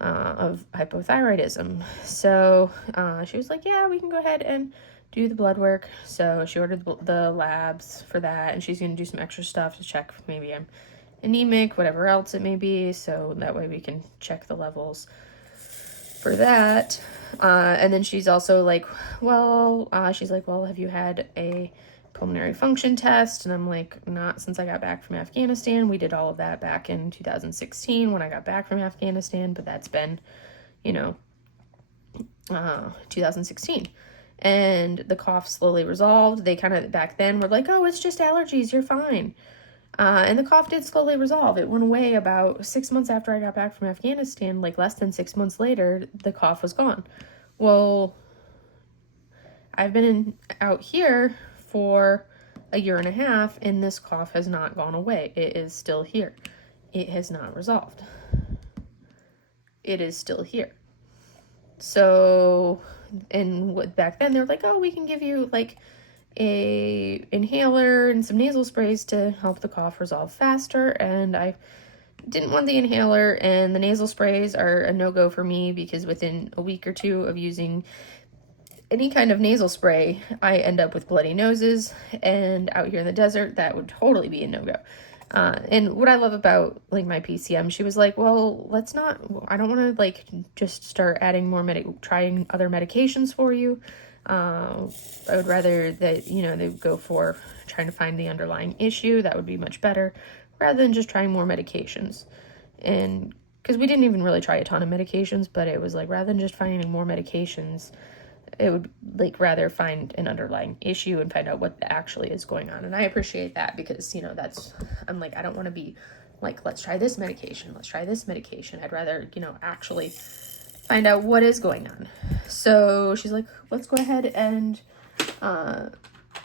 of hypothyroidism. So she was like, yeah, we can go ahead and do the blood work. So she ordered the labs for that, and she's going to do some extra stuff to check if maybe I'm anemic, whatever else it may be, so that way we can check the levels for that. And then she's also like, well, have you had a pulmonary function test? And I'm like, not since I got back from Afghanistan. We did all of that back in 2016 when I got back from Afghanistan, but that's been, 2016. And the cough slowly resolved. They kind of back then were like, oh, it's just allergies, you're fine. And the cough did slowly resolve. It went away about 6 months after I got back from Afghanistan. Like less than 6 months later, the cough was gone. Well, I've been out here for a year and a half, and this cough has not gone away. It is still here. It has not resolved. It is still here. So, and back then they're like, oh, we can give you like a inhaler and some nasal sprays to help the cough resolve faster. And I didn't want the inhaler, and the nasal sprays are a no-go for me because within a week or two of using any kind of nasal spray, I end up with bloody noses, and out here in the desert, that would totally be a no-go. And what I love about like my PCM, she was like, well, I don't want to like just start adding trying other medications for you. I would rather that, they would go for trying to find the underlying issue. That would be much better rather than just trying more medications. And because we didn't even really try a ton of medications, but it was like, rather than just finding more medications, it would like rather find an underlying issue and find out what actually is going on. And I appreciate that because, I'm like, I don't want to be like, let's try this medication. I'd rather, actually find out what is going on. So she's like, let's go ahead and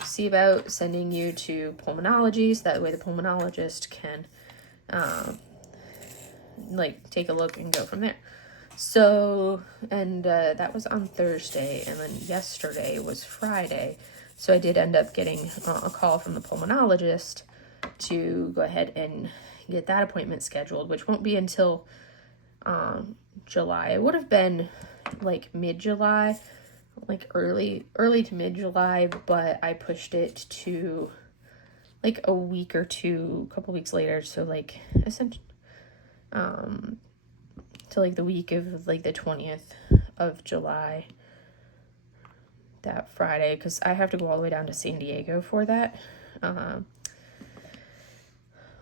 see about sending you to pulmonology, so that way the pulmonologist can take a look and go from there. So, and that was on Thursday, and then yesterday was Friday. So I did end up getting a call from the pulmonologist to go ahead and get that appointment scheduled, which won't be until July. It would have been like mid-July, like early to mid-July, but I pushed it to like a week or two, a couple weeks later. So like essentially, to like the week of like the 20th of July, that Friday, because I have to go all the way down to San Diego for that,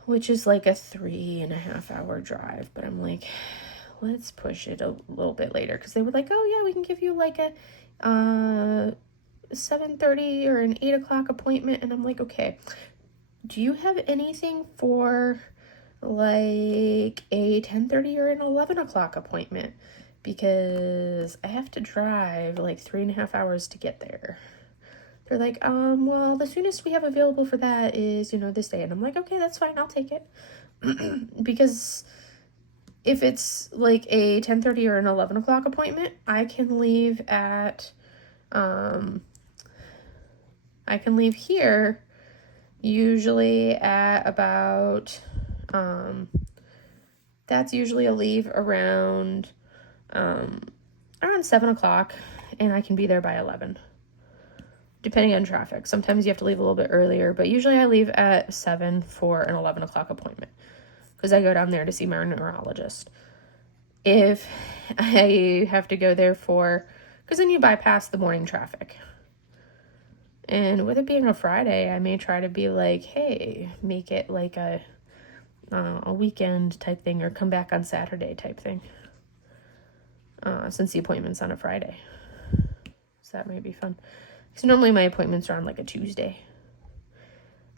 which is like a 3.5 hour drive. But I'm like, let's push it a little bit later, because they were like, oh yeah, we can give you like a 7:30 or an 8 o'clock appointment. And I'm like, okay, do you have anything for like a 10:30 or an 11 o'clock appointment? Because I have to drive like 3.5 hours to get there. They're like, well, the soonest we have available for that is, you know, this day. And I'm like, okay, that's fine, I'll take it. Because if it's like a 10:30 or an 11 o'clock appointment, I can leave at, I can leave here usually at about, that's usually a leave around 7 o'clock, and I can be there by 11, depending on traffic. Sometimes you have to leave a little bit earlier, but usually I leave at 7 for an 11 o'clock appointment, because I go down there to see my neurologist. If I have to go there because then you bypass the morning traffic. And with it being a Friday, I may try to be like, hey, make it like a weekend type thing, or come back on Saturday type thing. Since the appointment's on a Friday. So that may be fun. Because normally my appointments are on like a Tuesday.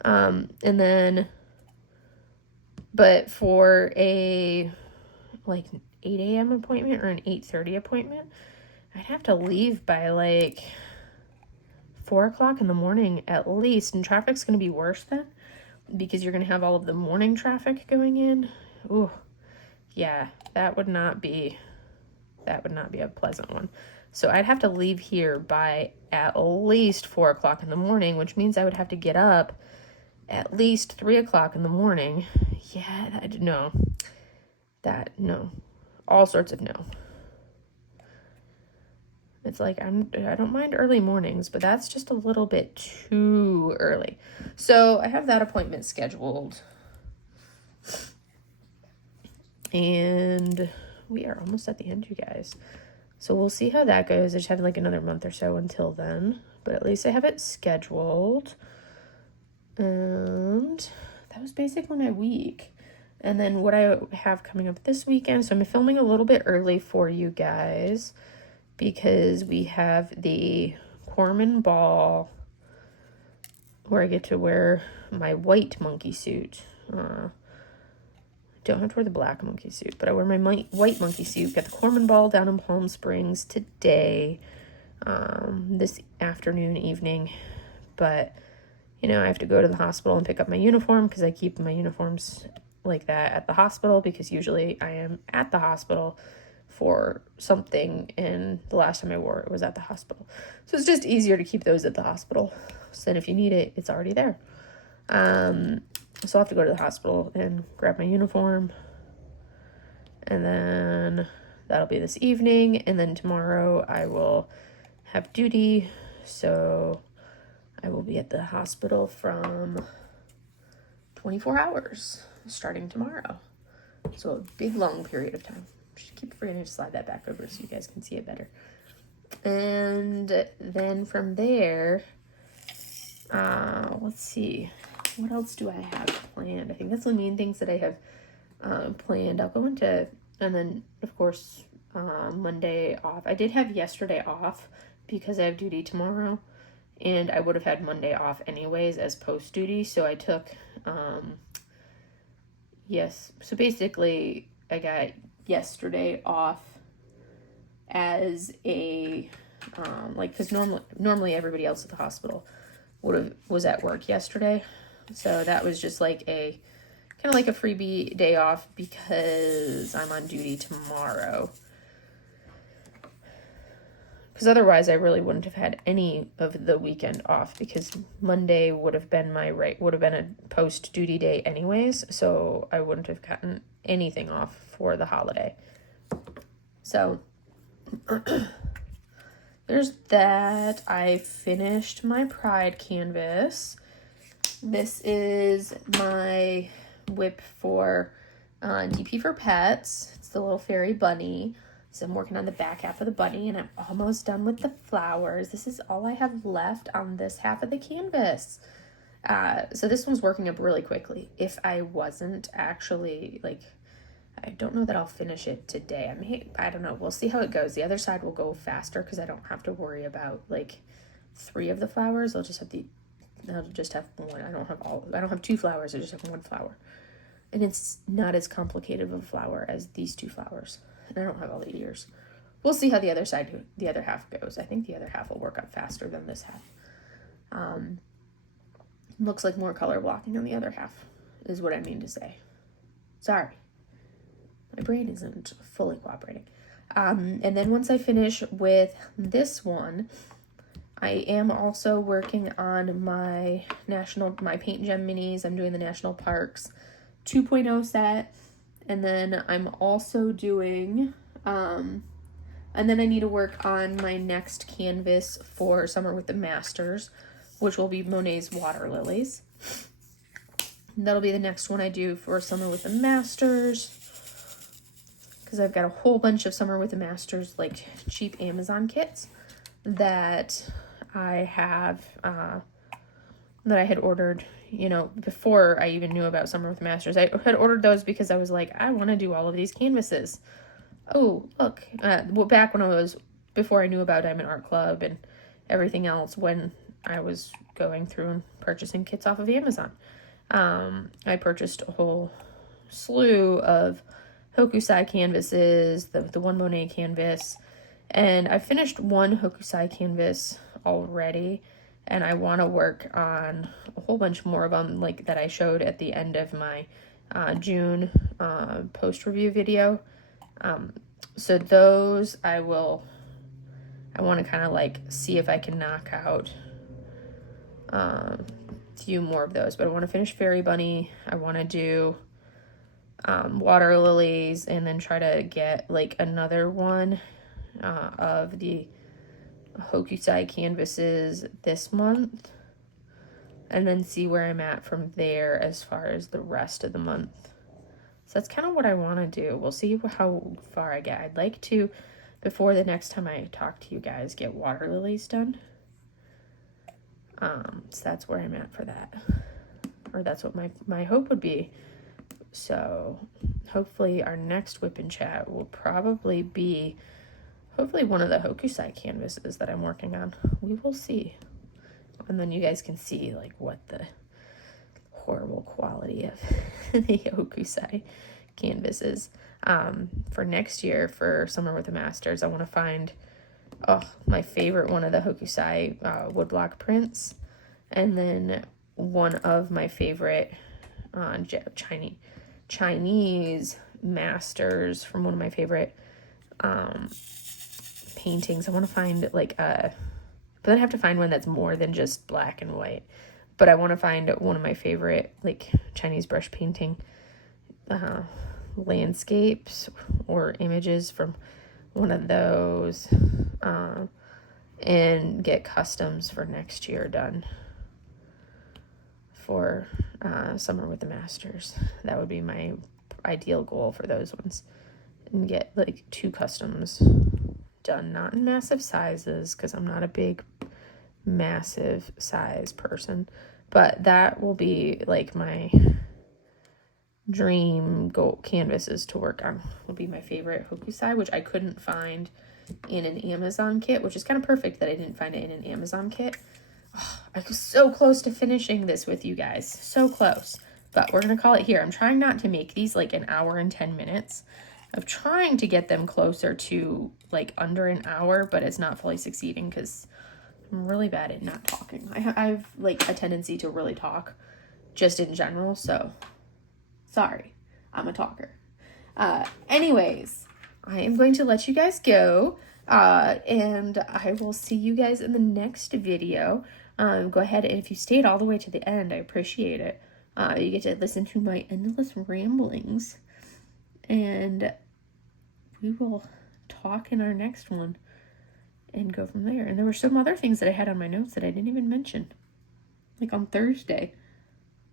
And then, but for a like 8 a.m. appointment or an 8:30 appointment, I'd have to leave by like 4 o'clock in the morning at least. And traffic's going to be worse then, because you're going to have all of the morning traffic going in. Ooh, yeah, that would not be a pleasant one. So I'd have to leave here by at least 4 o'clock in the morning, which means I would have to get up at least 3 o'clock in the morning. Yeah, no. All sorts of no. It's like, I don't mind early mornings, but that's just a little bit too early. So I have that appointment scheduled. And we are almost at the end, you guys. So we'll see how that goes. I just have like another month or so until then, but at least I have it scheduled. And that was basically my week. And then what I have coming up this weekend, so I'm filming a little bit early for you guys, because we have the Corman Ball, where I get to wear my white monkey suit. Don't have to wear the black monkey suit, but I wear my white monkey suit. Got the Corman Ball down in Palm Springs today, this evening. But, you know, I have to go to the hospital and pick up my uniform, because I keep my uniforms like that at the hospital, because usually I am at the hospital for something, and the last time I wore it was at the hospital. So it's just easier to keep those at the hospital. So then if you need it, it's already there. So I'll have to go to the hospital and grab my uniform. And then that'll be this evening. And then tomorrow I will have duty. So I will be at the hospital from 24 hours starting tomorrow. So a big, long period of time. Just keep forgetting to slide that back over so you guys can see it better. And then from there, let's see. What else do I have planned? I think that's the main things that I have planned. I'll go into, and then, of course, Monday off. I did have yesterday off because I have duty tomorrow, and I would have had Monday off anyways as post-duty, so I took, so basically, I got yesterday off as a, because normally everybody else at the hospital was at work yesterday. So that was just like kind of like a freebie day off, because I'm on duty tomorrow. because otherwise I really wouldn't have had any of the weekend off, because Monday would have been a post duty day anyways, so I wouldn't have gotten anything off for the holiday. So there's that. I finished my Pride canvas. This is my WIP for DP for Pets. It's the little fairy bunny. So I'm working on the back half of the bunny, and I'm almost done with the flowers. This is all I have left on this half of the canvas. So this one's working up really quickly. If I wasn't actually, like, I don't know that I'll finish it today. I don't know. We'll see how it goes. The other side will go faster because I don't have to worry about, like, 3 of the flowers. I'll just have one. I don't have 2 flowers. I just have 1 flower. And it's not as complicated of a flower as these 2 flowers. And I don't have all the ears. We'll see how the other half goes. I think the other half will work up faster than this half. Looks like more color blocking on the other half is what I mean to say. Sorry. My brain isn't fully cooperating. And then once I finish with this one, I am also working on my Paint Gem minis. I'm doing the National Parks 2.0 set. And then I'm also doing, and then I need to work on my next canvas for Summer with the Masters, which will be Monet's Water Lilies. And that'll be the next one I do for Summer with the Masters, because I've got a whole bunch of Summer with the Masters, like, cheap Amazon kits that I have, that I had ordered, you know, before I even knew about Summer with the Masters. I had ordered those because I was like, I want to do all of these canvases. Oh, look, back when before I knew about Diamond Art Club and everything else, when I was going through and purchasing kits off of Amazon. I purchased a whole slew of Hokusai canvases, the one Monet canvas, and I finished one Hokusai canvas already, and I want to work on a whole bunch more of them, like that I showed at the end of my June post-review video. So those I want to kind of like see if I can knock out a few more of those, but I want to finish Fairy Bunny. I want to do Water Lilies, and then try to get like another one of the Hokusai canvases this month, and then see where I'm at from there as far as the rest of the month. So that's kind of what I want to do. We'll see how far I get. I'd like to, before the next time I talk to you guys, get Water Lilies done. So that's where I'm at for that, or that's what my hope would be. So hopefully our next WIP and Chat will probably be hopefully one of the Hokusai canvases that I'm working on. We will see. And then you guys can see like what the horrible quality of the Hokusai canvas is. For next year, for Summer with the Masters, I want to find my favorite one of the Hokusai woodblock prints, and then one of my favorite Chinese masters from one of my favorite paintings. I want to find like but then I have to find one that's more than just black and white. But I want to find one of my favorite like Chinese brush painting landscapes or images from one of those, and get customs for next year done for Summer with the Masters. That would be my ideal goal for those ones, and get like 2 customs done, not in massive sizes because I'm not a big massive size person, but that will be like my dream goal canvases to work on. Will be my favorite Hokusai, which I couldn't find in an Amazon kit, which is kind of perfect that I didn't find it in an Amazon kit. I was so close to finishing this with you guys, so close, but we're gonna call it here. I'm trying not to make these like an hour and 10 minutes. I'm trying to get them closer to like under an hour, but it's not fully succeeding because I'm really bad at not talking. I've like a tendency to really talk just in general, so sorry, I'm a talker. Anyways, I am going to let you guys go. And I will see you guys in the next video. Go ahead, and if you stayed all the way to the end, I appreciate it. You get to listen to my endless ramblings. And we will talk in our next one and go from there. And there were some other things that I had on my notes that I didn't even mention. Like on Thursday,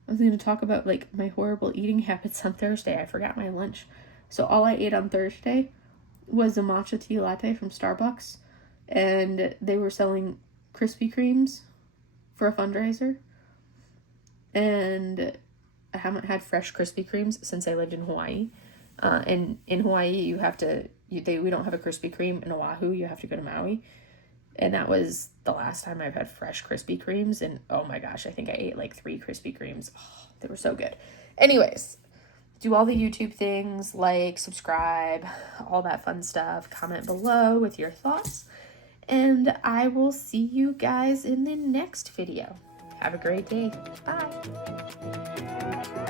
I was going to talk about like my horrible eating habits on Thursday. I forgot my lunch. So all I ate on Thursday was a matcha tea latte from Starbucks. And they were selling Krispy Kremes for a fundraiser. And I haven't had fresh Krispy Kremes since I lived in Hawaii. And in Hawaii, you have to, we don't have a Krispy Kreme. In Oahu, you have to go to Maui. And that was the last time I've had fresh Krispy Kremes. And oh my gosh, I think I ate like 3 Krispy Kremes. Oh, they were so good. Anyways, do all the YouTube things, like, subscribe, all that fun stuff. Comment below with your thoughts. And I will see you guys in the next video. Have a great day. Bye.